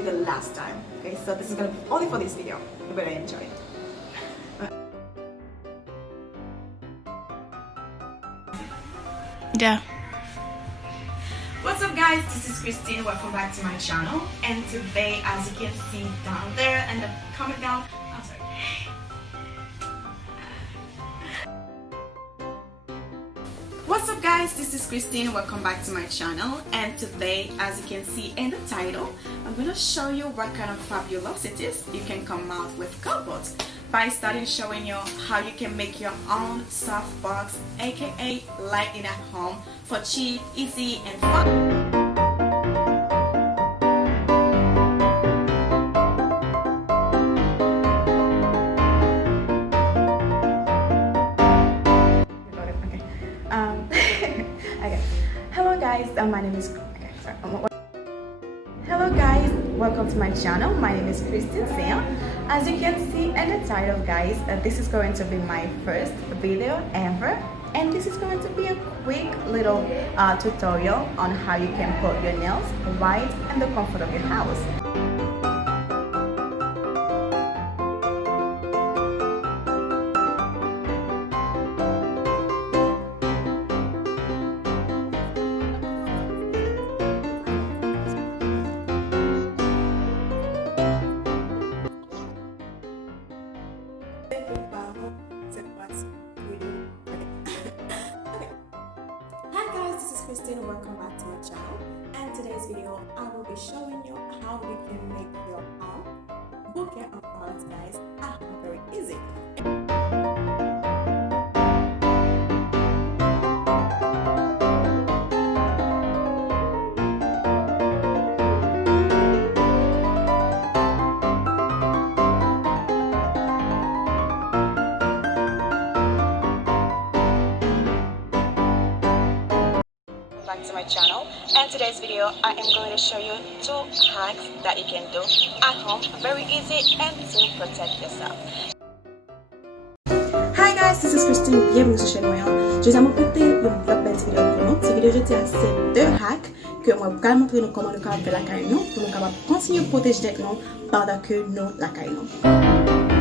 be the last time. Okay, so this is gonna be only for this video. You better enjoy. Yeah. What's up guys, this is Christine, welcome back to my channel, and today as you can see down there and the comment down, I'm sorry. What's up guys, this is Christine, welcome back to my channel, and today as you can see in the title, I'm going to show you what kind of fabulosities you can come out with cardboard by starting showing you how you can make your own soft box, aka lighting at home, for cheap, easy and fun. Okay. Hello guys, my name is Hello guys, welcome to my channel. My name is Christine Sam. As you can see in the title guys, this is going to be my first video ever, and this is going to be a quick little tutorial on how you can put your nails right in the comfort of your house. Hi guys, this is Christine, welcome back to my channel, and today's video I will be showing you how you can make your own bouquet of flowers guys at home very easy. Back to my channel, and today's video I am going to show you 2 hacks that you can do at home very easy and to protect yourself. Hi guys, this is Christine, bienvenue sur la chaîne. Je vais vous montrer une belle vidéo pour nous. Cette vidéo je tiens à ces 2 hacks que moi vais vous montrer comment nous faire la caille nous pour nous continuer à protéger nous pendant que nous la caille nous.